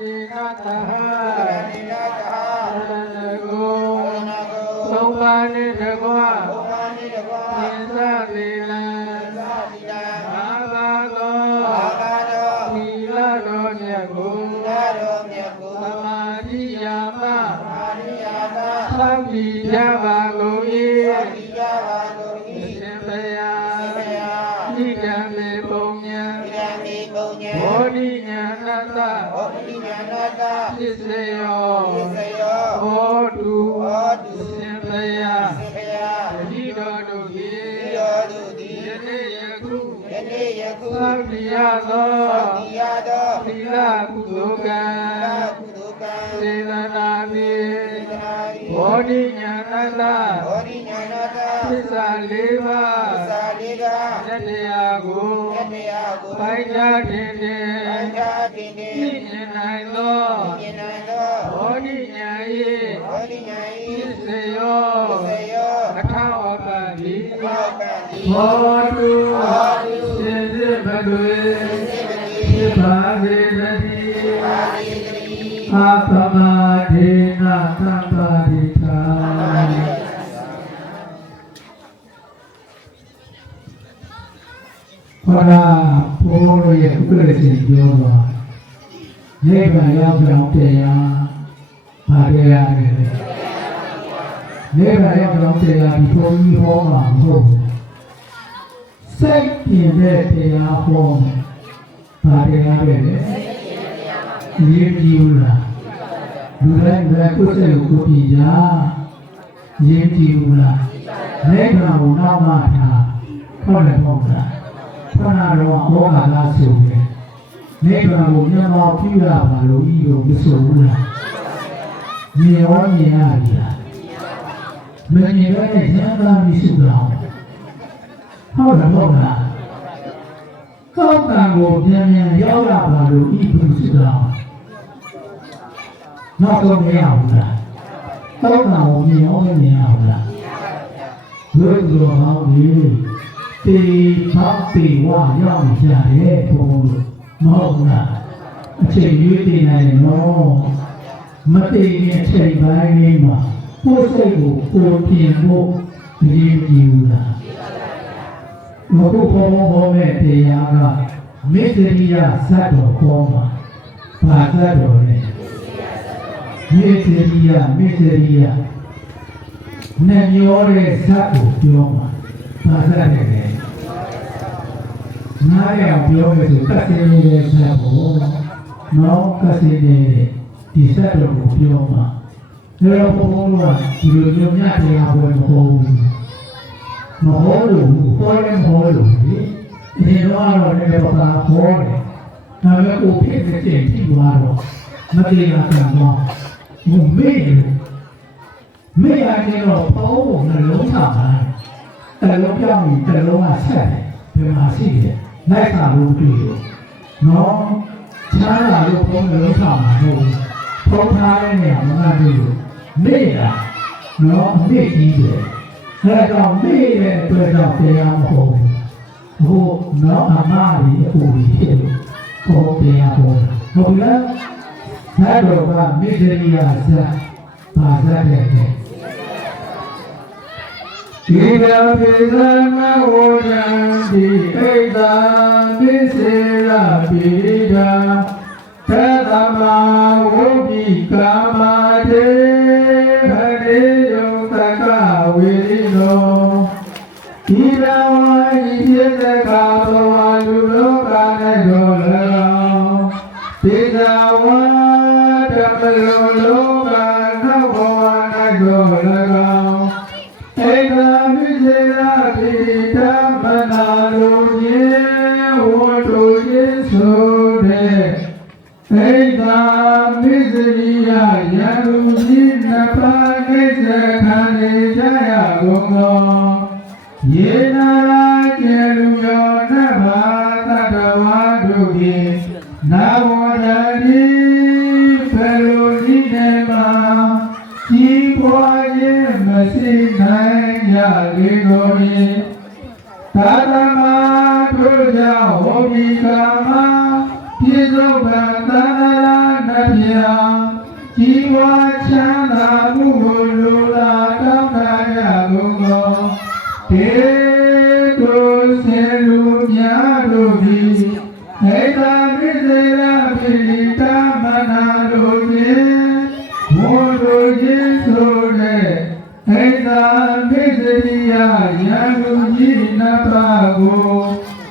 ณีนาตาသုံးပါးနဲ့တကွာသင်္သာလေလံဘာသာသောသီလတော်မြတ်ကိုသမာဓိယာမသောက်တည်ကြပါကုန်၏ရှင်ဘုရားဣဒံမေပုံညာဘောဓိညာဏတပစ္စယောဟောတုရှင်ဘုရားတတိတော်တို့ဖြင့်ယနေ့ယခုသောက်တည်ရသောသီလကုသိုလ်ကံစေတနာဖြင့်ဘောဓိညာဏသစ္စာလေးပါးတရားကိုပိုင်ခြားတင်သိမြင်နိုင်သောဘောဓိညာ၏ပစ္စယောအထောက်အပံ့သည်ဘောတုရှင်စစ်ဘဂဝေဖြစ်ပါစေတည်းအာပမဒေနသံပါတိသာခေါ်တာဘုန်းတော်ရဲ့ဥပဒေရှင်ပြောသွားနိဗ္ဗာန်ရောက်ကြောင်းတရားဘာတရားလဲနိဗ္ဗာန်ရောက်ကြောင်းတရားဒီဘုန်းကြီးဟောမှာမဟုတ်ဘူးစိတ်ပြင်တဲ့တရားဟောဘာတရားလဲရေးကြည့်ဦးလားလူတိုင်းကိုယ်စိတ်ကိုပြင်ကြရေးကြည့်ဦးလားနိဗ္ဗာန်ကိုနောက်မှထားဟုတ်တယ်မဟုတ်လားခဏတော့ဘောဂါလာဆိုတယ်နိဗ္ဗာန်ကိုမျက်မှောက်ပြုရပါလို့ဤလိုမဆိုဘူးလားမြင်ရောမြင်ရပြီလားမမြင်ရတဲ့ဉာဏ်သာမရှိဘူးလားဟုတ်တယ်မဟုတ်လားကောင်းကံကိုပြန်ပြန်ရောက်ရပါလို့ဤလိုရှိလားနောက်တော့မရဘူးလားကောင်းကံကိုမြင်ရောမြင်ရဘူးလားဘုရားတော်ဟောဒီတေဘာပေဝရောက်ကြတယ်ဘုံလို့မဟုတ်လားအချိန်ရွေးတင်နိုင်တော့မတေရင်အချိန်ပိုင်းလေးမှာကိုယ်စိတ်ကိုကိုယ်ပြင်ဖို့ရည်ကြည်ဘူးလားမဟုတ်ဘောမဲ့တရားကမေတ္တရိယဇတ်တော်ခေါ်မှာဘာဇတ်တော်လဲမေတ္တရိယနဲ့ပြောတဲ့ဇတ်ကိုပြောမှာဘာဇတ်လဲနားရအောင်ပြောမယ်ဆိုကတ်စင်းနေတဲ့ဇတ်ကိုနော်ကတ်စင်းနေတဲ့ဒီဇတ်တော်ကိုပြောမှာဒါတော့ဘုန်းတော်ကဒီလိုညမြတရားပေါ်မဟုတ်ဘူးမဟုတ်လို့ဟောလည်းမဟုတ်လို့ဒီတော့လည်းဘာသာဟောတယ်ဒါပေမဲ့ကိုဖြစ်တဲ့ချိန်ပြီးသွားတော့မတရားကံတော့မေ့ရတဲ့တော့ဘောင်းနှလုံးသားတလုံးပြောင်းပြီးတလုံးကဆက်တယ်ဘယ်မှာရှိတယ်လိုက်တာလို့တွေ့လို့နော်ချားလာလို့ဘောင်းနှလုံးသားမှာဟုတ်ဖုံးထားတဲ့နေရာမှာတွေ့လို့မေ့တာနော်မေ့ကြီးတယ်ဒါကြောင့်မေ့တဲ့အတွက်တော့တရားမဟုတ်ဘူးဟိုနော်အမကြီးအပူကြီးဖြစ်လို့ဘောတရားဟောဟုတ်လားဒါတော့ကမေတ္တရိယဇတ်ပါဇတ်တဲ့ဒီကပိသနာဝေယံဒီဣဒ္ဓပိစေရပိဒာသတမဝုပိကာမတေဟရေယောသကဝေရိနောဒီရဝါဤပြည့်တဲ့ကာဘဝလူလောက၌တော်၎င်းဒေဇဝါဓမ္မလောကနောက်ဘဝ၌တော်၎င်းဧကမိစေရပိဓမ္မနာလိုခြင်းဝတ္ထုခြင်းဆိုတဲ့ဧကမိစရိယယံလူကြီးနှစ်ပါးကိစ္စခံနေကြရကုန်သောယေနာကျေလူယောနဘာတတဝါတို့ဖြင့်နာဝရတိဖေလိုဤနေမှာကြီးပွားခြင်းမရှိနိုင်ကြလေကုန်၏သာသမတို့ကြောင့်ဟောဒီကာမပြည့်စုံကံသန္တရာနတ် ရိယယံလူကြီးနတ်ပါကို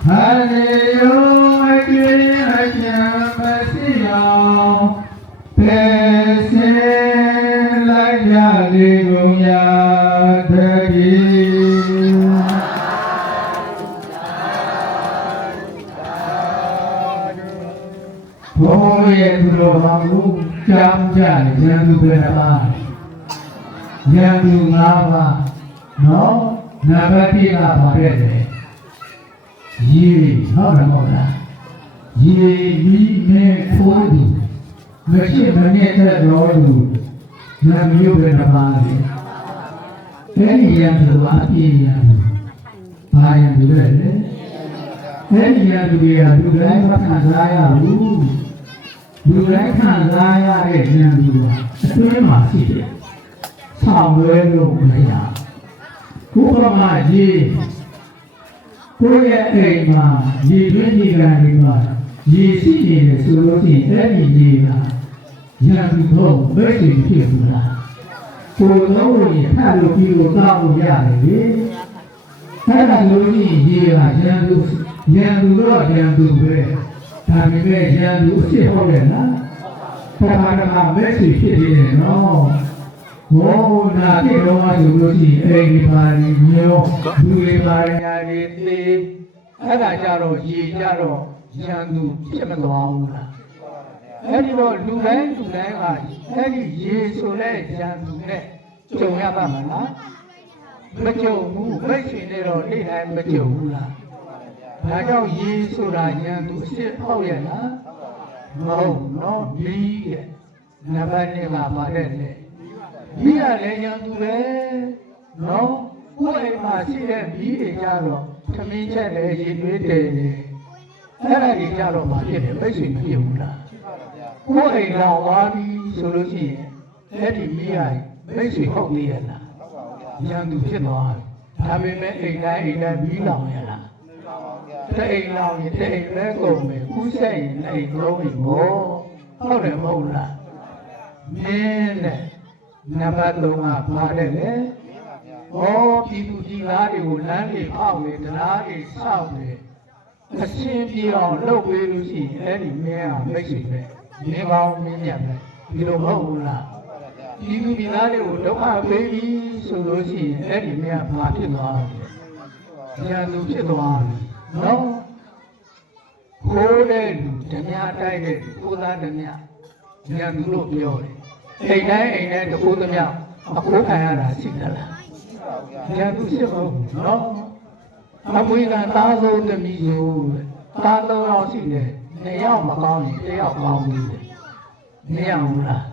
ဟာလေယောအကျဉ်အကျံမရှိအောင်ပေစင်လိုက်ရလေကုန်ရာတည်းဘုရားရဲ့သူတော်ဘာကိုကြောင်းကြတယ်ဉာဏ်သူပဲပါဉာဏ်သူ၅ပါးနော်နံပါတ်1ကပါတဲ့လေရေဟုတ်တယ်မဟုတ်လားရေပြီးနဲ့ခိုးသူမရှိမနဲ့တဲ့တော်သူဉာဏ်မျိုးပဲပါလေအဲ့ဒီဉာဏ်သူကအပြည့်ဉာဏ်ဘာဉာဏ်တွေလဲအဲ့ဒီဉာဏ်တွေကလူတိုင်းမခံစားရဘူးလူတိုင်းခံစားရတဲ့ဉာဏ်တွေကအတွင်းမှာရှိတယ်ဆောင်လွဲလို့မရကိုယ်ကမှရေကိုယ့်ရဲ့အိမ်မှာရေတွင်းရေကန်တွေမှာရေရှိနေတယ်ဆိုလို့ရှိရင်အဲ့ဒီရေကဉာဏ်သူတော့မိတ်ဆွေဖြစ်ဘူးလားကိုယ်လုံးလို့ရထပ်လို့ပြီးလို့တောင်းလို့ရတယ်လေအဲ့ဒါလို့ရှိရင်ရေကဉာဏ်သူတော့ဉာဏ်သူပဲဒါပေမဲ့ဉာဏ်သူအစ်ဟုတ်တယ်လားပထမမိတ်ဆွေဖြစ်နေတယ်နော်ဘုရားတိတော်မှာဆိုလို့ရှိရင်အိမ်ပါရီမျိုးလူတွေပါညာတွေသေအဲ့ဒါကြတော့ရေကြတော့ဉာဏ်သူဖြစ်မသွားဘူးလားအဲ့ဒီတော့လူတိုင်းကအဲ့ဒီရေဆိုတဲ့ဉာဏ်သူနဲ့ကြုံရပါမလားမကြုံဘူးမိတ်ဆွေနဲ့တော့နေ့တိုင်းမကြုံဘူးလားဒါကြောင့်ရေဆိုတာဉာဏ်သူအစ်ဟုတ်ရဲ့လားမဟုတ်နော်ပြီးရဲ့နံပါတ်1ကပါတယ်လေဒီကလည်းညာသူပဲနော်ကိုယ်အိမ်မှာရှိတဲ့ဘီးတွေကြတော့သမင်းချက်တယ်ရေသွေးတယ်အဲ့ဒါတွေကြတော့မှဖြစ်တယ်မိတ်ဆွေမဖြစ်ဘူးလားကိုယ်အိမ်လောင်သွားပြီဆိုလို့ရှိရင်အဲ့ဒီဘီးကမိတ်ဆွေဟုတ်သေးရဲ့လားညာသူဖြစ်သွားတယ်ဒါပေမဲ့အိမ်တိုင်းဘီးလောင်ရလားတဲ့အိမ်လောင်ရင်တဲ့အိမ်လဲကုန်မယ်ကူးဆက်ရင်အိမ်လုံးရင်ဘောဟုတ်တယ်မဟုတ်လားမင်းနဲ့နံပါတ်3ကပါတယ်လေဟောပြည်သူပြည်သားတွေကိုလမ်းတွေဖောက်နေတရားတွေဆောက်နေအရှင်းပြေအောင်လုပ်ပေးလို့ရှိရင်အဲ့ဒီမင်းကမိတ်ဆွေပဲမင်းကောင်းမင်းမြတ်ပဲဒီလိုမဟုတ်ဘူးလားပြည်သူပြည်သားတွေကိုဒုက္ခပေးပြီးဆိုလို့ရှိရင်အဲ့ဒီမင်းကဘာဖြစ်သွားလဲဉာဏ်သူဖြစ်သွားတယ်နော်ခိုးတဲ့လူဓမြတိုက်တဲ့ကိုးသားဓမြဉာဏ်သူလို့ပြောတယ်အိမ်တိုင်းတခုသမျှအခိုးခံရတာရှိသလားဉာဏ်သူရှိမဟုတ်ဘူးနော်အမွေကသားဆုံးသမီးဆိုသား3ယောက်ရှိတယ်2ယောက်မကောင်းရင်1ယောက်ကောင်းပြီမရဘူးလား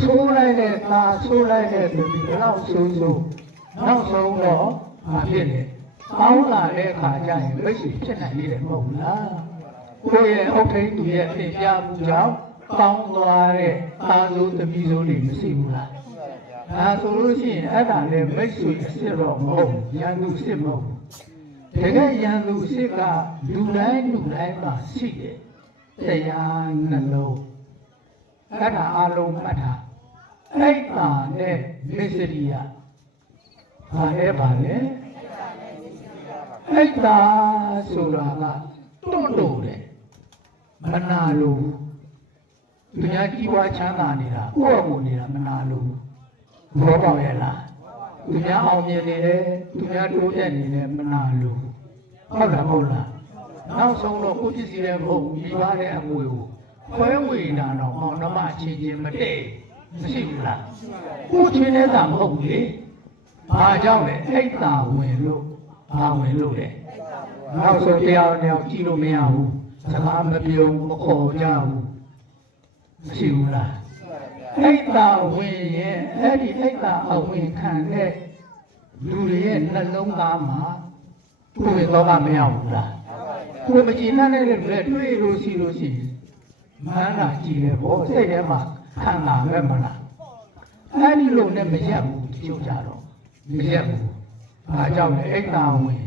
ဆိုးလိုက်တဲ့သားဆိုးလိုက်တဲ့သမီးတော့ဆိုးနောက်ဆုံးတော့မဖြစ်နဲ့ပေါင်းလာတဲ့အခါကျရင်မိတ်ဆွေဖြစ်နိုင်နေတယ်မဟုတ်ဘူးလားကိုယ့်ရဲ့အုတ်ထိန်သူရဲ့အင်ပြမှုကြောင့်ပေါင်းသွားတဲ့သားစိုးသမီးစိုးတွေမရှိဘူးလားဒါဆိုလို့ရှိရင်အဲ့ဒါလည်းမိတ်ဆွေအစ်စ်တော့မဟုတ်ရန်သူအစ်စ်မဟုတ်တကယ်ရန်သူအစ်စ်ကလူတိုင်းမှာရှိတယ်တရားနှလုံးအဲ့ဒါအလုံးမှတ်တာအဲ့ဒါနဲ့မစ္စရိယဘာလဲအဲ့ဒါဆိုတာကတွန့်လို့တယ်မနာလို့သူများကြီးပွားချမ်းသာနေတာဥပ္ပနေတာမနာလို့ဘောပေါက်ရဲ့လားသူများအောင်မြင်နေတယ်သူများတိုးတက်နေတယ်မနာလို့ဟုတ်လားနောက်ဆုံးတော့ကိုပြည့်စည်တဲ့ဘုံပြီးသွားတဲ့အမွေကိုခွဲဝေတာတော့မောင်နှမချင်းမတည့်မရှိဘူးလားကိုချင်းနဲ့သာမဟုတ်ဘူးလေဘာကြောင့်လဲအိတ်သာဝင်လို့ဘာဝင်လို့လဲနောက်ဆုံးတရားကြည့်လို့မရဘူးစကားမပြောမခေါ်ကြဘူးမရှိဘူးလားအိတ်သာဝင်ရဲ့အဲ့ဒီအိတ်သာအဝင်ခံတဲ့လူတွေရဲ့နှလုံးသားမှာကိုယ်တော့မရဘူးလားကိုယ်မကြည်နှံ့တဲ့လူတွေတွေ့လို့ရှိရင်မန္တာကြည်တယ်ဗောစိတ်ထဲမှာခံတာပဲမလားအဲ့ဒီလိုနဲ့မရက်ဘူးဒီလိုကြတော့မရက်ဘူးဘာကြောင့်လဲအိတ်သာဝင်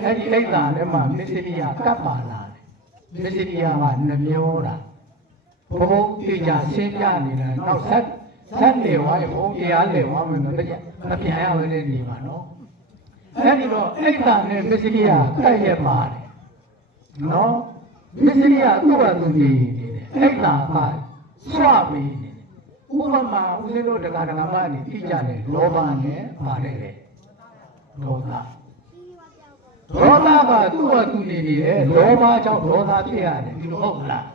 အဲ့ဒီအိတ်သာထဲမှာမစ္စရိယကပ်ပါလာတယ်မစ္စရိယကနှမျောတာဘုံတေချာရှင်းပြနေတာနောက်ဆက် ဆက်လေဝါဘုံတရားလေဝါမယ်မပြန်ရဘဲနဲ့နေပါနော်အဲ့ဒီတော့အိတ်တာနဲ့ပစ္စည်းကတိုက်ရပါတယ်နော်ပစ္စည်းကသူ့ဘာသူနေနေတယ်အိတ်တာကဆွပြီးနေတယ်ဥပမာဦးဇင်းတို့တရားမနေသိကြတယ်လောဘနဲ့ပါတယ်လေဒေါသကသူ့ဘာသူနေနေတယ်လောဘကြောင့်ဒေါသဖြစ်ရတယ်ဒီလိုဟုတ်လား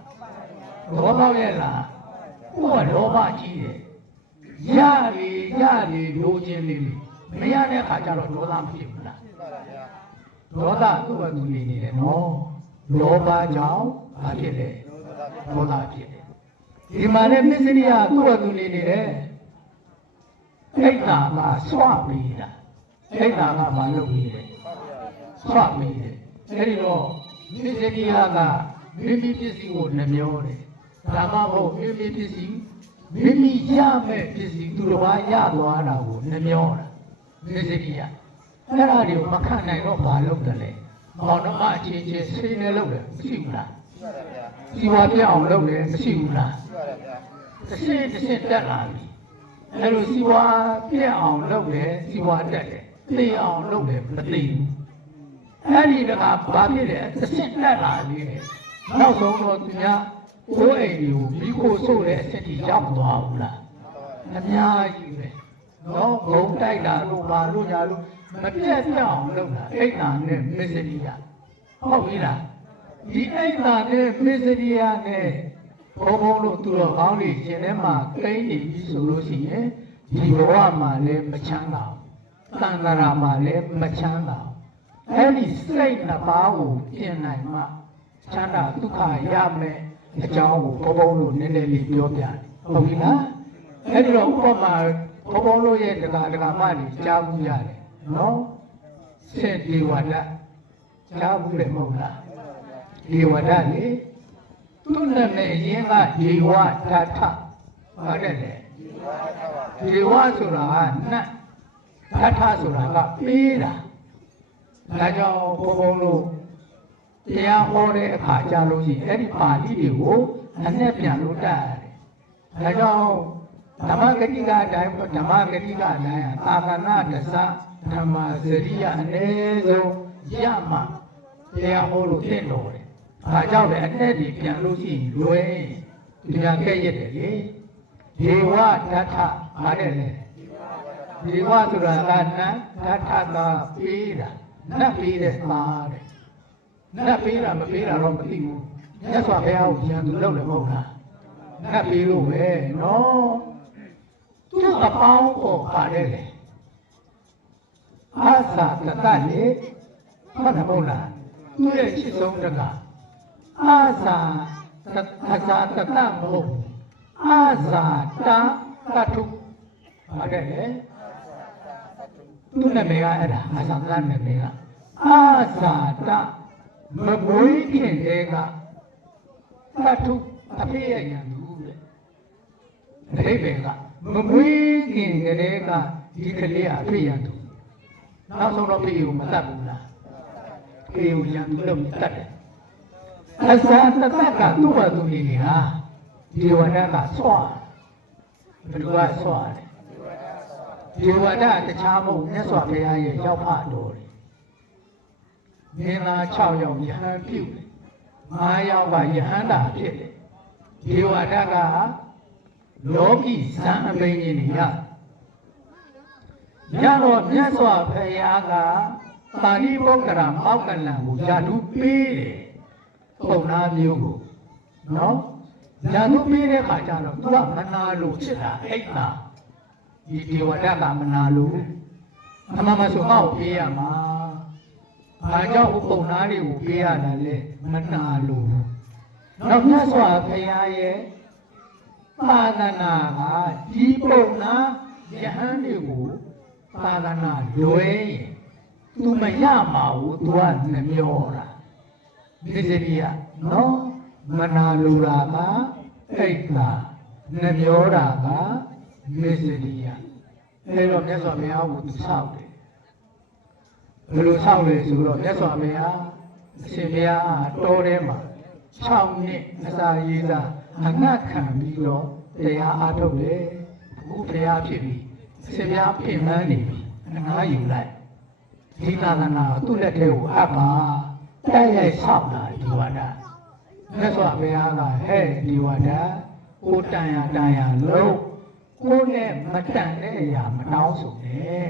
ဒေါသရဲ့လားကိုယ်ကလောဘကြီးတယ်ရတယ်လိုချင်နေလေမရတဲ့ခါကျတော့ဒေါသမဖြစ်ဘူးလားဒေါသသူ့ဘာသူနေနေတယ်နော်လောဘကြောင့်ဘာဖြစ်လဲဒေါသဖြစ်တယ်ဒီမှာလည်းမစ္စရိယသူ့ဘာသူနေနေတယ်အိတ်တာကစွပြီးတာအိတ်တာကမလုပ်ပြီးတယ်စွပြီးတယ်အဲဒီတော့မစ္စရိယကမိမိပစ္စည်းကိုနှမျောတယ်ဒါမှမဟုတ်မိမိပစ္စည်းမိမိရမဲ့ပစ္စည်းသူတစ်ပါးရသွားတာကိုနှမျောတာမစ္စရိယအဲ့ဒါတွေကိုမခံနိုင်တော့ဘာလုပ်တယ်လဲမောင်နှမအချင်းချင်းစိနေလုပ်တယ်မရှိဘူးလားစီဝါပြအောင်လုပ်တယ်မရှိဘူးလားတစ်ရှင်းတက်လာပြီအဲ့လိုစီဝါပြအောင်လုပ်တယ်စီဝါတက်တယ်သိအောင်လုပ်တယ်မသိဘူးအဲ့ဒီတကဘာဖြစ်လဲတစ်ရှင်းတက်လာပြီနောက်ဆုံးတော့သူများကိုယ်အိမ်ကိုမိခိုးဆို့တဲ့အချက်ကြီးရောက်သွားဘူးလားအများကြီးပဲနော်ဘုံတိုက်တာလို့ဘာလို့ညာလို့မပြတ်ပြအောင်လုပ်တာအိတ်တာနဲ့မစ္စရိယဟုတ်ပြီလားဒီအိတ်တာနဲ့မစ္စရိယနဲ့ဘုံလို့သူတော်ကောင်းတွေရှင်ထဲမှာကိန်းနေပြီဆိုလို့ရှိရင်ဒီဘဝမှာလည်းမချမ်းသာဘူးတန်ခါရမှာလည်းမချမ်းသာဘူးအဲ့ဒီစိတ်နှစ်ပါးကိုပြင်နိုင်မှချမ်းသာဒုက္ခရမယ်အကြောင်းကိုဘုံလို့နည်းနည်းလေးပြောပြတယ်ဟုတ်ပြီလားအဲ့ဒီတော့ဥပမာဘုံလို့ရဲ့တရားမတွေကြားဘူးရတယ်နော်စေဒီဝဒကြားဘူးလေမဟုတ်လားဒီဝဒလေသူ့နာမည်ရင်းကဒီဝဓာထဟုတ်တယ်လေဒီဝဆိုတာကနတ်ဓာထဆိုတာကပေးတာဒါကြောင့်ဘုံလို့တရားဟောတဲ့အခါကြားလို့ရှိရင်အဲ့ဒီပါဠိတွေကိုအနဲ့ပြန်လို့တတ်ရတယ်ဒါကြောင့်ဓမ္မဂတိကအတိုင်းသာသနာတသဓမ္မစရိယအနည်းဆုံးရမှတရားဟောလို့သင့်တော်တယ်။ဒါကြောင့်လည်းအနဲ့ဒီပြန်လို့ရှိရင်လွယ်ဒီကဲ့ရတယ်လေ။ဒေဝဓာထအားတယ်လေ။ဒေဝဆိုတာကနတ်ဓာထကပေးတာနတ်ပေးတဲ့သားတဲ့။နတ်ပေးတာမပေးတာတော့မသိဘူး။မြတ်စွာဘုရားကိုဉာဏ်သူလုပ်တယ်မဟုတ်လား။နတ်ပေးလို့ပဲနော်။သူ့အပေါင်းကိုပါတယ်လေအာသာတတလေမှတ်တယ်မဟုတ်လားသူ့ရဲ့ချစ်ဆုံးတကအာသာတတမဟုတ်အာသာတာတထုပါတယ်လေသူ့နာမည်ကအဲ့ဒါအာသာတနာမည်ကအာသာတမမွေးခင်တဲ့ကတထုအဖေရဲ့ရန်သူတဲ့ဒိဗေကမမွေးခင်ကလေးကဒီကလေးအဖေရန်သူနောက်ဆုံးတော့ဖေကိုမတတ်ဘူးလားဖေကိုရန်သူလို့တတ်တယ်အစတတကသူ့ဘာသူနေနေတာဒီဝဒကဆွာဘယ်သူကဆွာလဲဒီဝဒတခြားမဟုတ်မြတ်စွာဘုရားရဲ့ရောက်ဖတော်တယ်မင်းသား6ယောက်ယဟန်ပြုတယ်5ယောက်ကယဟန္တာဖြစ်တယ်ဒီဝဒကလောကီဇံအပိန်ကြီးနေရတော့မြတ်စွာဘုရားကပါဠိဗုဒ္ဓရာမောက္ကလံကိုယာတုပေးတယ်ပုံနာမျိုးကိုနော်ယာတုပေးတဲ့ခါကျတော့သူကမနာလို့ဖြစ်တာအိတ်တာဒီဒေဝဒကမနာလို့အမှန်မှဆိုမောက်ပေးရမှာဘာကြောင့်ပုံနာတွေကိုပေးရတာလဲမနာလို့နောက်မြတ်စွာဘုရားရဲ့သာသနာကဒီပုံနာယဟန်တွေကိုသာသနာလွယ်သူမရမှာဘူးသူကနှမျောတာမစ္စရိယနော်မနာလူတာကအိတ်တာနှမျောတာကမစ္စရိယအဲတော့မြတ်စွာဘုရားကိုသူဆောက်တယ်ဘယ်လိုဆောက်လဲဆိုတော့မြတ်စွာဘုရားအရှင်ဘုရားတော်ထဲမှာ6နှစ်အစာရေးစားအငတ်ခံပြီးတော့တရားအားထုတ်တယ်ဘ ဘူးဖရာဖြစ်ပြီးဆင်ပြားပြင်မှန်းနေပြီငါယူလိုက်ဒီသာသနာသူ့လက်ထဲကိုအပ်ပါတိုက်ရိုက်ဆောက်လာဒီဝါဒမြတ်စွာဘုရားကဟဲ့ဒီဝါဒကိုတန်ရလုံးကိုနဲ့မတန်တဲ့အရာမတောင်းဆိုနဲ့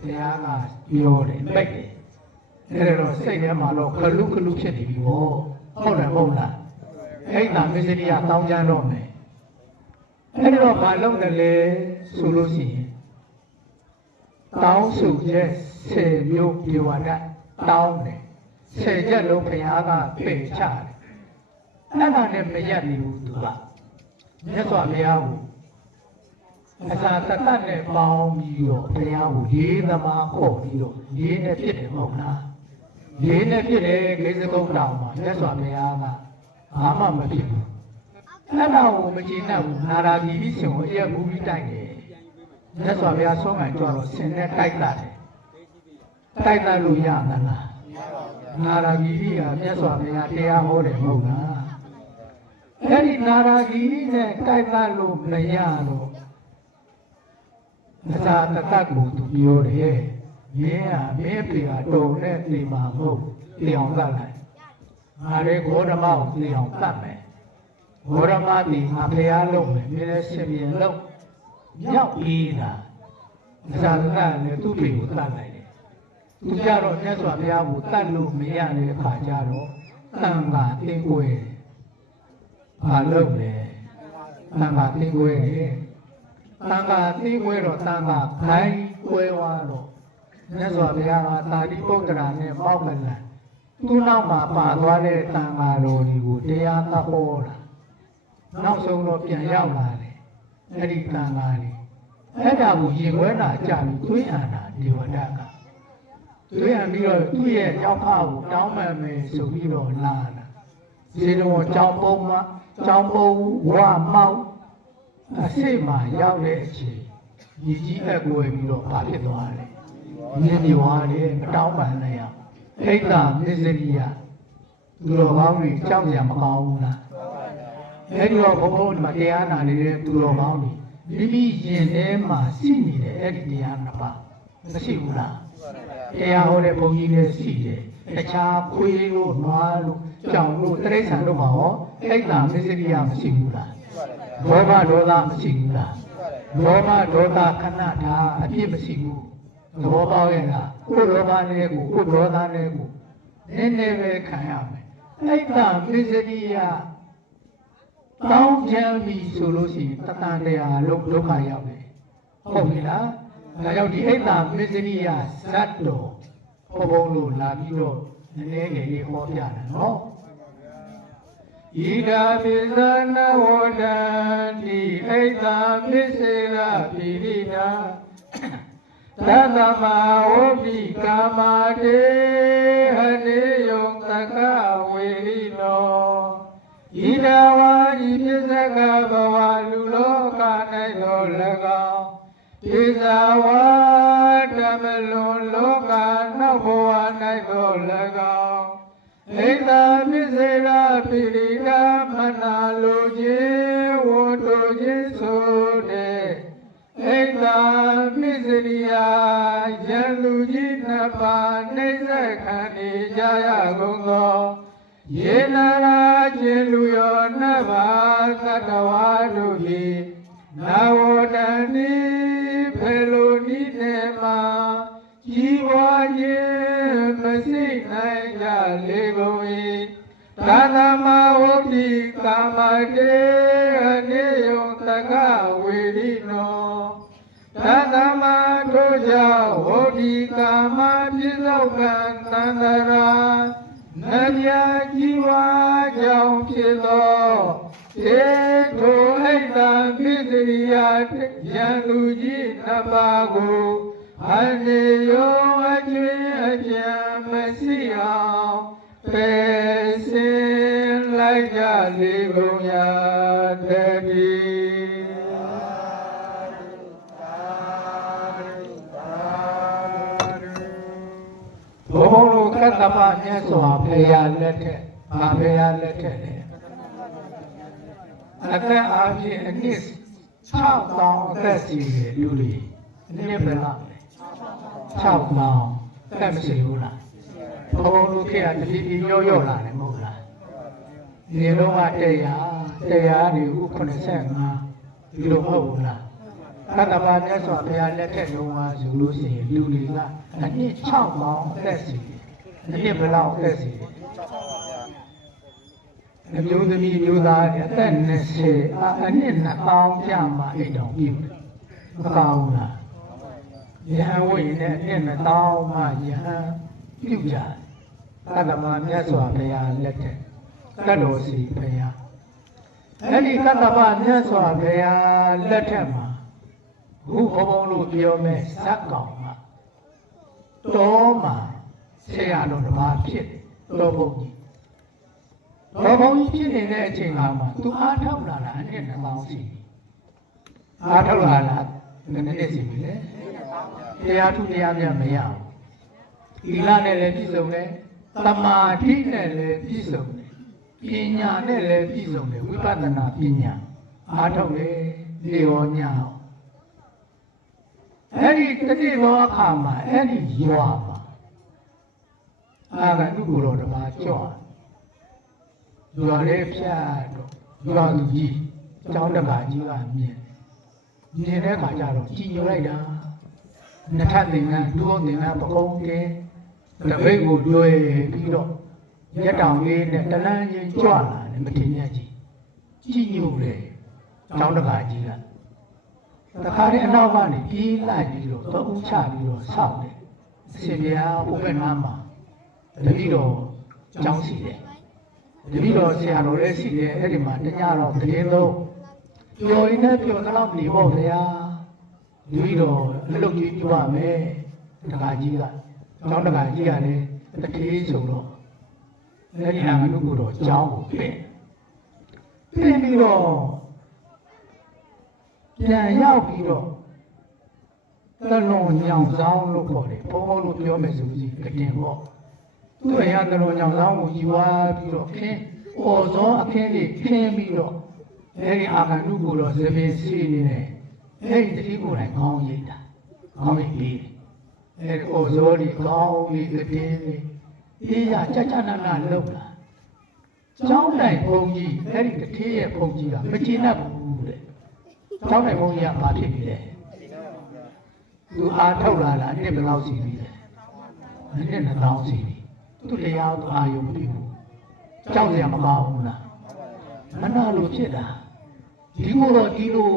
ဘုရားကပြောတယ်ပိတ်တယ်အဲ့တော့စိတ်ထဲမှာတော့ခလုဖြစ်နေပြီဗောဟုတ်တယ်မဟုတ်လားအဲ့ဒါမစ္စရိယတောင်းကြတော့မယ်အဲ့တော့ဘာလုပ်တယ်လဲဆိုလို့ရှိရင်တောင်းဆိုချက်10မျိုးပြေဝဒတောင်းတယ်10ချက်လုံးဘုရားကပယ်ချတယ်အဲ့ဒါနဲ့မရက်နေဘူးသူကမြတ်စွာဘုရားကိုအစာတတ်နဲ့ပေါင်းပြီးတော့ဘုရားကိုရေးသမားခေါ်ပြီးတော့ရေးနဲ့ဖြစ်တယ်မဟုတ်လားရေးနဲ့ဖြစ်တယ်ကိစ္စကုန်းတောင်မှာမြတ်စွာဘုရားကဘာမှမဖြစ်ဘူးအဲ့ဒါကိုမကျေနပ်ဘူးနာရာဂီပြီးရှင်ကိုအရက်ဘူးပြီးတိုက်တယ်မြတ်စွာဘုရားဆုံးခံကြတော့ဆင်နဲ့တိုက်တာတယ်တိုက်တာလို့ရမလားနာရာဂီကြီးကမြတ်စွာဘုရားတရားဟောတယ်မဟုတ်လားအဲ့ဒီနာရာဂီနဲ့တိုက်တာလို့မရတော့အစာတတ်ကိုသူပြောတယ်မင်းကမင်းပြေကတုံနဲ့နေမှာမဟုတ်ပြောင်းတတ်လိုက်ငါလေးဂေါရမကိုပြောင်းတတ်မယ်ဂေါရမဒီငါဘုရားလုံးမယ်မင်းလည်းရှင်ပြန်လုံးမြောက်ပြီးတာအစာတတ်နဲ့သူ့ပြေကိုတတ်လိုက်တယ်သူကြတော့မြတ်စွာဘုရားကိုတတ်လို့မရတဲ့အခါကျတော့တန်ခါတင်းကွယ်ဘာလုပ်လဲတန်ခါတင်းကွယ်တယ်တန်ခါတင်းကွယ်တော့တန်ခါခိုင်းကွယ်သွားတော့မြတ်စွာဘုရားကသာတိပုတ္တရာနဲ့ပေါက်ကလန်သူ့နောက်မှာပါသွားတဲ့တန်ခါတော်တွေကိုတရားသဟောတာနောက်ဆုံးတော့ပြန်ရောက်လာတယ်အဲ့ဒီတန်ခါတွေအဲ့ဒါကိုရင်ခွဲတာကြပြီးသွေးအန္တာဒီဝဒကသွေးအန်ပြီးတော့သူ့ရဲ့ရောက်ဖကိုတောင်းပန်မယ်ဆိုပြီးတော့လာတာဒီတော့ကြောင်းပုံမှာကြောင်းပုံဝမောက်အစိတ်မှာရောက်တဲ့အချိန်ညီကြီးအကွယ်ပြီးတော့ဘာဖြစ်သွားလဲမြင်မြွားတယ်မတောင်းပန်နိုင်အောင်အိတ်တာမစ္စရိယသူတော်ကောင်းတွေကြောက်ကြမကောင်းဘူးလားအဲ့ဒီတော့ဘုန်းဘုန်းဒီမှာတရားနာနေတဲ့သူတော်ကောင်းတွေမိမိရင်ထဲမှာရှိနေတဲ့အဲ့ဒီတရားနှစ်ပါးမရှိဘူးလားတရားဟောတဲ့ဘုန်းကြီးလည်းရှိတယ်တခြားခွေးလို့နွားလို့ကြောင်လို့တိရစ္ဆာန်တို့မှာဟောအိတ်တာမစ္စရိယမရှိဘူးလားဒေါသဒေါသမရှိဘူးလားဒေါသဒေါသခဏထားအပြစ်မရှိဘူးသဘောပေါက်ရဲ့လားကိုယ်ဒေါသနဲ့ကိုယ်ဒေါသနဲ့ကိုနည်းနည်းပဲခံရမယ်အိတ်တာမစ္စရိယတောင်းချမ်းပြီဆိုလို့ရှိရင်တတန်တရားလုံးဒုက္ခရောက်တယ်ဟုတ်ပြီလားဒါကြောင့်ဒီအိတ်တာမစ္စရိယဇတ်တော်ဘုံလို့လာပြီးတော့နည်းနည်းငယ်လေးဟောပြတယ်နော်ဣဒာပိသနဝဒန္တိဣဒ္ဓပိစေရပိရိနာသတ္တမဝုပိကာမတေဟနေယုံသကဝေရိနောဣဒဝါဒီပစ္စကဘဝလူလောက၌သော၎င်းပစ္စဝါဓမ္မလွန်လောကနောက်ဘဝ၌သော၎င်းဣဒ္ဓပစ္စေရပိရိကမနာလိုခြင်းဝတ္တုခြင်းဆိုတဲ့ဣဒ္ဓပစ္စရိယယံလူကြီးနှစ်ပါးနှိမ့်ဆက်ခံနေကြရကုန်သောယေနာရာခြင်းလူရောနှစ်ပါးသတ္တဝါတို့သည်နာဝတန်ဤဖေလိုနိနေမှာကြီးပွားခြင်းမရှိနိုင်ကြလေကုန်၏သာသမဝုပိကာမတေအနေယုံတကဝေရိနောသာသမတို့ကြောင့်ဝုပိကာမပြစ္ဆုတ်ကံသန္တရာနဗျာကြီးပွားကြောင့်ဖြစ်သောဧထိုအိတ္တပိသရိယယံလူကြီးနှစ်ပါးကိုအနေယောအကျွင်းအကြံမရှိအောင်ပယ်စင်လိုက်ကြလေကုန်ရာတည်းဘုန်းတော်ကတ္တမမြတ်စွာဘုရားလက်ထက်ဗာဘုရားလက်ထက်လေအသက်အားဖြင့်အနည်း 6,000အသက်စီတယ်လူတွေနှစ်ပဲလား6,000အသက်မရှိဘူးလားဘုံလူခေတ်ကတတိတိရောလာတယ်မဟုတ်လားဒီလုံးကတရားတွေဥ85ဒီလိုမဟုတ်ဘူးလားသတ္တဗာမြတ်စွာဘုရားလက်ထက်လုံးဝဆိုလို့ရှိရင်လူတွေကအနှစ်6,000အသက်စီတယ်နှစ်ဘယ်လောက်အသက်စီတယ်အမျိုးသမီးမျိုးသားအသက်20အနှစ်2,000ကျမှအိတ်တော်ပြုတယ်မကောင်းဘူးလားယဟန်ဝိနဲ့အနှစ်2,000မှယဟန်ပြုကြတယ်သတ္တဗာမြတ်စွာဘုရားလက်ထက်တတ်တော်စီဘုရားအဲ့ဒီသတ္တဗာမြတ်စွာဘုရားလက်ထက်မှာဘုဘုံလို့ပြောမဲ့ဇက်ကောင်ကတော်မှာဆရာတော်တစ်ပါးဖြစ်တော်ဘုံကြီးတော်ဘုံကြီးဖြစ်နေတဲ့အချိန်မှာသူအားထုတ်လာတာအနှစ်2,000ရှိပြီအားထုတ်လာတာနည်းနည်းစီပြီလေတရားထုတရားမြတ်မရဘူးဒီလနဲ့လည်းပြည့်စုံတယ်သမာဓိနဲ့လည်းပြည့်စုံတယ်ပညာနဲ့လည်းပြည့်စုံတယ်ဝိပဿနာပညာအားထုတ်တယ်ဒီဟောညာအဲ့ဒီတတိဘောအခါမှာအဲ့ဒီရွာမှာအာဂနုကိုယ်တော်တစ်ပါးကြွရွာလေးဖြတ်တော့ရွာလူကြီးကျောင်းတကာကြီးကမြင်တဲ့ခါကျတော့ကြည်ညိုလိုက်တာနှစ်ထပ်သင်္ကန်းဒုဘုံသင်္ကန်းပကုံးတင်တပိတ်ကိုတွေ့ပြီးတော့ရက်တောင်လေးနဲ့တလန်းချင်းကြွလာတယ်မထင်ရကြီးကြည်ညိုတယ်ကျောင်းတကာကြီးကတခါတည်းအနောက်ကနေပြေးလိုက်ပြီးတော့တော့ဦးချပြီးတော့ဆောက်တယ်အရှင်ဘုရားဟိုဘက်နားမှာတပည့်တော်ကျောင်းစီတယ်တပည့်တော်ဆရာတော်လည်းရှိတယ်အဲ့ဒီမှာတညတော့တည်းတော့ပျော်ရင်းနဲ့ပျော်တော့နေပေါ့ဗျာတပည့်တော်အလုပ်ကြီးပြပါမယ်တခါကြီးကကျောင်းတခါကြီးကလည်းတထေးဆိုတော့အဲ့ဒီအာမနုကိုတော့ကျောင်းကိုပြင်ပြီးတော့ပြန်ရောက်ပြီးတော့တလွန်ညောင်ဆောင်လို့ခေါ်တယ်ဘုံဘုံလို့ပြောမယ်ဆိုရင်ကတင်ပေါ့သူ့ရတလွန်ညောင်ဆောင်ကိုယူသွားပြီးတော့ခင်းပေါ်စောအခင်းလေးခင်းပြီးတော့အဲဒီအာဂန္တုကိုတော့သပင်စီနေတယ်အဲဒီတတိကိုယ်တိုင်ခေါင်းရိပ်တာခေါင်းရိပ်ပြီးအဲဒီပေါ်စောလေးခေါင်းလေးကတင်လေးအေးရကြနာနာလောက်လာကျောင်းတိုင်ဘုံကြီးအဲဒီတထေးရဲ့ဘုံကြီးကမကျေနပ်ဘူးတဲ့ကျောင်းတိုင်ဘုံကြီးကဘာဖြစ်နေလဲသူအားထုတ်လာတာနှစ်ဘယ်လောက်ရှိပြီလဲနှစ်2,000ရှိပြီသူတရားသူအာယုံမပြီးဘူးကြောက်စရာမကောင်းဘူးလားမနာလို့ဖြစ်တာဒီလိုတော့ဒီလို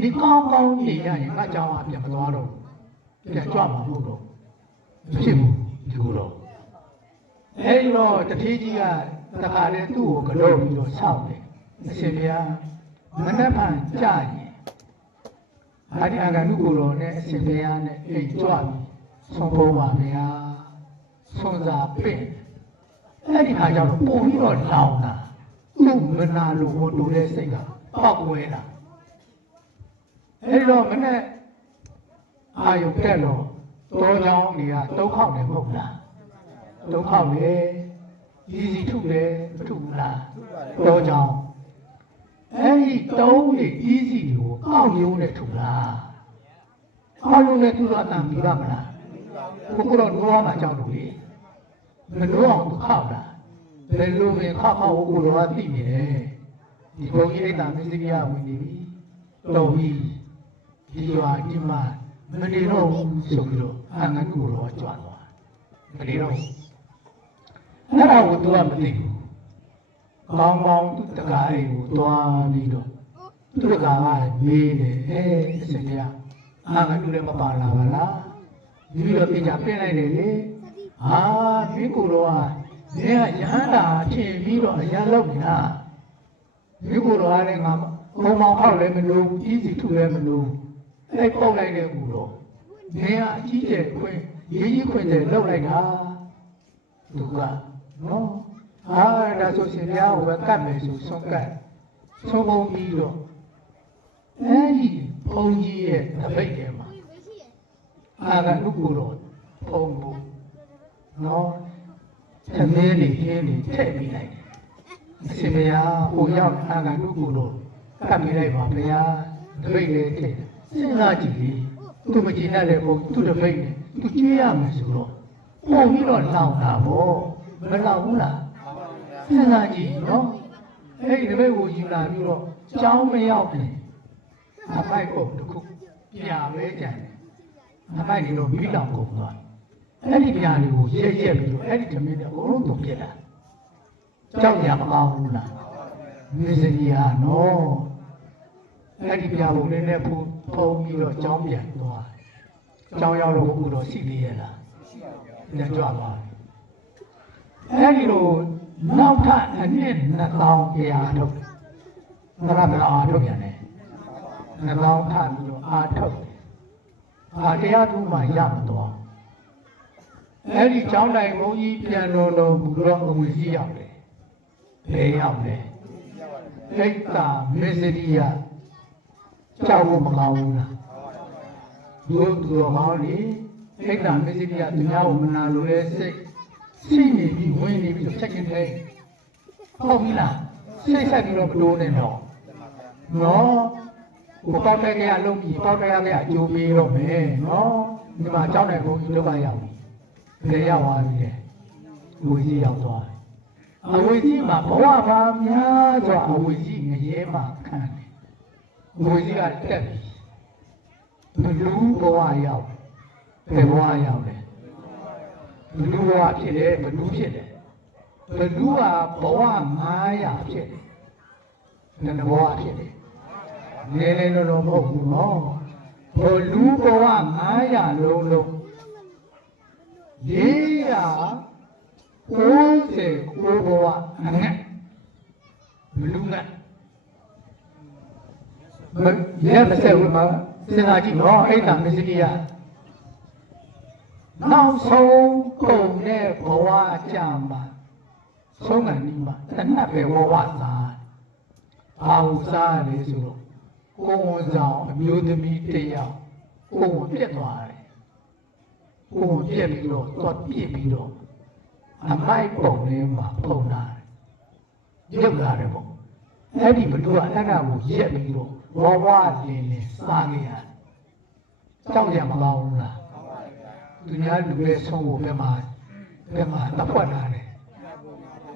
နေကောင်းကောင်းနေရရင်ငါကြောင်းအပြန်မသွားတော့ပြန်ကြွမှာမဟုတ်တော့ဖြစ်ဘူးဒီလိုတော့အဲဒီတော့တထေးကြီးကတခါတည်းသူ့ကိုကြောက်ပြီးတော့ဆောက်တယ်အရှင်ဘုရားမနှက်ဖန်ကြရင်အာဒီအာဂနုကိုယ်တော်နဲ့အရှင်ဘုရားနဲ့အိမ်ကြွပြီးဆုံးဖို့ပါဗျာဆုံးစာပင့်အဲ့ဒီခါကျတော့ပုံပြီးတော့လောင်တာသူ့မနာလို့ဟိုတူတဲ့စိတ်ကပောက်ဝဲတာအဲ့တော့မနဲ့အာယုတက်တော့တောချောင်းတွေကတုံးခောက်တယ်မဟုတ်လားတုံးခောက်တယ်ဒီစီထုတယ်မထုဘူးလားတောချောင်းအဲ့ဒီတုံးတွေဒီစီကိုကောက်ရုံးနဲ့ထုလားကောက်ရုံးနဲ့ထုတော့တန်ပြီးပါမလားကိုကတော့နွားမှာကြောက်လို့လေမနှောအောင်ခောက်တာဘယ်လိုပဲခောက်ကိုတော့သိနေတယ်ဒီဘုံကြီးအိတ်တာမစ္စရိယဝင်နေပြီတော်ပြီဒီရွာဒီမှာမနေတော့ဘူးဆိုပြီးတော့အာငါကိုတော့ကြွသွားမနေတော့အဲ့ဒါကိုသူကမသိဘူးကောင်းကောင်းသူတကားအိမ်ကိုသွားပြီးတော့သူတကားကမေးတယ်အရှင်ဘုရားအာငါတို့လည်းမပါလာပါလားပြီးတော့ပြင်ချပြလိုက်တယ်လေဟာဒီကိုတော့ကရဟန္တာထင်ပြီးတော့အရလောက်နေတာဒီကိုတော့လည်းငါဘုံမောင်အောက်လည်းမလို့ကြီးစီထုလည်းမလို့အဲ့ပေါက်လိုက်တဲ့ကူတော့နေရအကြီးကျယ်ခွင့်ရေးကြီးခွင့်တယ်လောက်လိုက်တာသူကနော်ဟာဒါဆိုရှင်ဘုရားကိုပဲကတ်မယ်ဆိုဆုံးကတ်ဆုံးပုံပြီးတော့အဲ့ဒီဘုန်းကြီးရဲ့တပိတ်ထဲမှာအာဂနုကိုတော့ဖုံးဖို့နော်သမင်းနေခင်းနေထည့်ပြီးလိုက်တယ်အရှင်ဘုရားဟိုရောက်အာဂနုကိုတော့ ကပ်မိလိုက်ပါဗျာတပိတ်လေးထည့်စဉ်းစားကြည့်လေသူမကြည့်တဲ့ပုံသူတပိတ်နဲ့သူကြွေးရမယ်ဆိုတော့ပုံပြီးတော့လောင်တာဗောမလောင်ဘူးလားစဉ်းစားကြည့်နော်အဲ့ဒီတပိတ်ကိုယူလာပြီးတော့ကြောင်းမရောက်ဘူးအပိုက်ကုန်တစ်ခုပြာပဲကြံတယ်အပိုက်တွေတော့ပြီးလောင်ကုန်သွားအဲ့ဒီပြာတွေကိုရက်ရက်ပြီးတော့အဲ့ဒီသမင်းတွေအကုန်လုံးတော့ပြက်တာကြောက်ရမကောင်းဘူးလားမြေစကြီးဟာနော်အဲ့ဒီပြာပုံလေးနဲ့ဖုံးပြီးတော့ကြောင်းပြန်သွားကြောင်းရောက်တော့ခုတော့ရှိသေးရဲ့လားပြန်ကြွသွားအဲ့ဒီလိုနောက်ထပ်အနှစ်2000ပြာတော့ဘယ်လောက်အားထုတ်ပြန်လဲ2000ထပ်ပြီးတော့အားထုတ်ဘာတရားသူမှရမသွားအဲ့ဒီကျောင်းတိုင်ဘုန်းကြီးပြန်တော်မူတော့အဝင်ကြီးရောက်တယ်ဘယ်ရောက်လဲဣတ္တမစ္စရိယကြောက်ဖို့မကောင်းဘူးလားသူတော်ကောင်းလေဣတ္တမစ္စရိယသူများကိုမနာလိုတဲ့စိတ်ရှိနေပြီးဝင်နေပြီးတော့ချက်ချင်းထဲဟုတ်ပြီလားစိတ်ဆက်ပြီးတော့မတိုးနဲ့တော့နော်ကိုပေါက်တဲ့ကအလုံးကြီးပေါက်တဲ့ကအကျိုးပေးတော့မယ်နော်ဒီမှာကျောင်းတိုင်ဘုန်းကြီးဒုက္ခရောက်ပြီဘယ်ရောက်သွားပြီလဲအဝိဇ္ဇရောက်သွားတယ်အဝိဇ္ဇမှာဘဝပါများစွာအဝိဇ္ဇငရဲမှာခံတယ်အဝိဇ္ဇကတက်ပြီဘလူဘဝရောက်ဘယ်ဘဝရောက်လဲဘလူဘဝဖြစ်တယ်ဘလူဖြစ်တယ်ဘလူကဘဝ900ဖြစ်တယ်ဘယ်ဘဝဖြစ်တယ်နေနေတော့မဟုတ်ဘူးနော်ဘလူဘဝ900လုံး490ဘဝအငတ်ဘလူငတ်ရဲမဆက်ဘူးမှာစဉ်းစားကြည့်နော်အိဋ္ဌာမစ္စရိယနောက်ဆုံးကုန်တဲ့ဘဝကြမှာဆုံးခံဒီမှာတဏှတ်ပဲဘဝသားဘာဟုစားလဲဆိုတော့ကိုယ်ဝန်ဆောင်အမျိုးသမီးတယောက်ကိုယ်ဝန်ပြက်သွားတယ်ကိုယ်ဝန်ပြက်ပြီးတော့သွားပြစ်ပြီးတော့အမိုက်ပုံလေးမှာပုံလာတယ်ရုပ်လာတယ်ပေါ့အဲ့ဒီဘလူကအဲ့ဒါကိုရက်ပြီးတော့ဝဝလင်းလင်းစားနေရတယ်ကြောက်ရမကောင်းဘူးလားသူများလူရဲ့ဆုံးကိုဘယ်မှာတစ်ဖွက်လာတယ်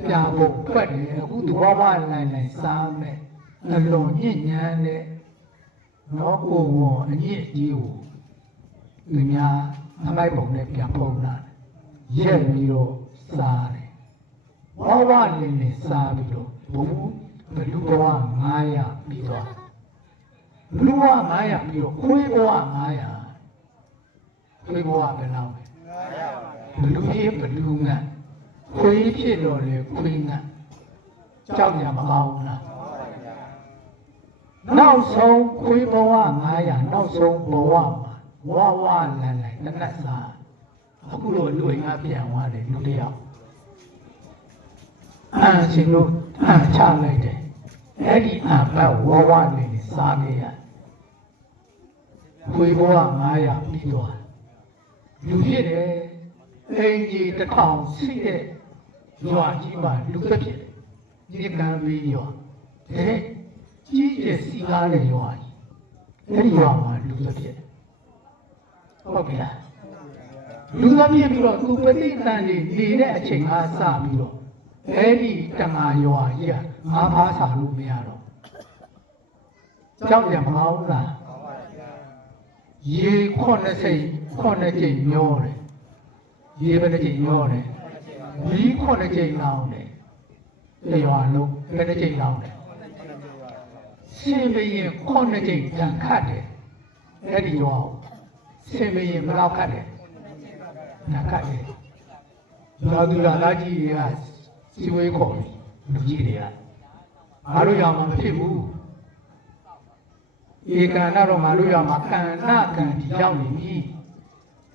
ပြာဖို့ဖွက်တယ်အခုသူဝဝလိုက်စားမယ်အလွန်ညဉ့်ညမ်းတဲ့နော်ကိုယ်အညစ်အကြေးကိုသူများအမိုက်ပုံနဲ့ပြန်ဖုံးလာတယ်ရက်ပြီးတော့စားတယ်ဝဝလင်းလင်းစားပြီးတော့ဘလူဘဝ900ပြီးသွားဘလူဘဝ900ပြီးတော့ခွေးဘဝ900ခွေးဘဝဘယ်လောက်လဲဘလူကြီးဘလူငတ်ခွေးဖြစ်တော့လေခွေးငတ်ကြောက်ကြမကောင်းဘူးလားနောက်ဆုံးခွေးဘဝ900နောက်ဆုံးဘဝမှာဝဝလန်လိုက်တနတ်စားအခုတော့လူအိမ်ကပြန်သွားတယ်လူတယောက်ရှင်တို့ချလိုက်တယ်အဲ့ဒီအပတ်ဝဝနေစားနေရခွေးဘဝ900ပြီးသွားလူဖြစ်တယ်အိမ်ကြီး1000ရှိတဲ့ရွာကြီးမှာလူသက်ဖြစ်တယ်ဒီကံပြီးရွာတဲ့ကြီးကျယ်စီကားတဲ့ရွာကြီးအဲ့ဒီရွာမှာလူသက်ဖြစ်တယ်ဟုတ်ပြီလားလူသက်ဖြစ်ပြီးတော့သူပဋိသန္ဓေနေတဲ့အချိန်ကစပြီးတော့အဲ့ဒီတမန်ရွာကြီးကငါးဖားစာလို့မရတော့ကြောက်ရမကောင်းဘူးလားရေ9ကြိမ်မျောတယ်ရေဘယ်နှကြိမ်မျောတယ်မီး9ကြိမ်လောင်းတယ်တရွာလုံးဘယ်နှကြိမ်လောင်းတယ်ရှင်ဘရင်9ကြိမ်တန်ခတ်တယ်အဲ့ဒီရွာရှင်ဘရင်ဘယ်လောက်ခတ်တယ်နခတ်တယ်ရွာသူရွာသားကြီးတွေကစီဝေးခေါ်လူကြီးတွေကငါတို့ရွာမှာမဖြစ်ဘူးဧကန္နတော့ငါတို့ရွာမှာကန္နကန္ဒီရောက်နေပြီ